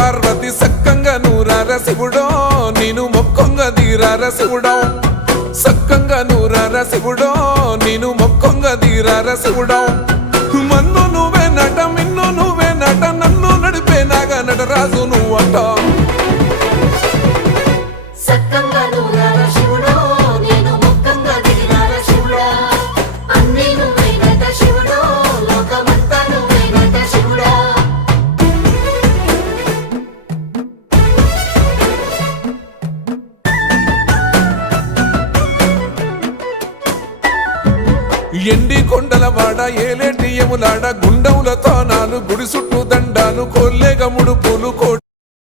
పార్వతి సక్కంగా నూరార శివుడో నేను మొక్కంగా తీరార శివుడో సక్కంగా నూరార శివుడో నేను మొక్కంగా తీరార శివుడో మన్ను నువ్వే నట మిన్ను నువ్వే నట నన్ను నడిపే నాగా నటరాజు నువ్వట ఎండి కొండల వాడ ఏలేటి యములాడ గుండములతో నాలు గుడి చుట్టూ దండాలు కొల్లేగముడు పూలు కోటి